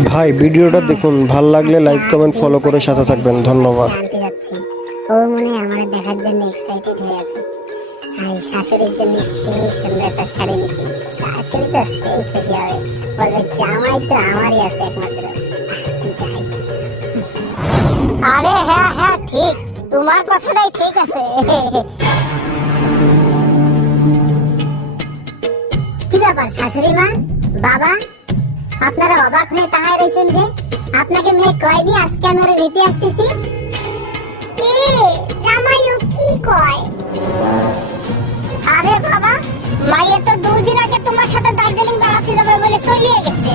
ভাই ভিডিওটা দেখুন, ভাল লাগলে লাইক কমেন্ট ফলো করে সাথে থাকবেন, ধন্যবাদ। জানতে যাচ্ছি ও মনে হয় আমার দেখার জন্য এক্সাইটেড হয়ে আছে। আর শাশুড়ির জন্য সেই সুন্দর একটা শাড়ি দিচ্ছি, শাশুড়ি তো সেই খুশি হবে, বলবে জামাই তো আমারই আছে একমাত্র। যাই। আরে হ্যাঁ হ্যাঁ ঠিক, তোমার কথাটাই ঠিক আছে। কি ব্যাপার শাশুড়ি মা, বাবা, আপনারা অবাক হয়ে তাকায় রয়েছেন যে? আপনাকে মেয়ে কয়নি আজকে আমি ওরে নিতে আসতেছি? এ জামাইও কি কয়? আরে বাবা, মাইয়ে তো 2 দিন আগে তোমার সাথে দার্জিলিং বেড়াতে যাবে বলে চলিয়ে গেছে।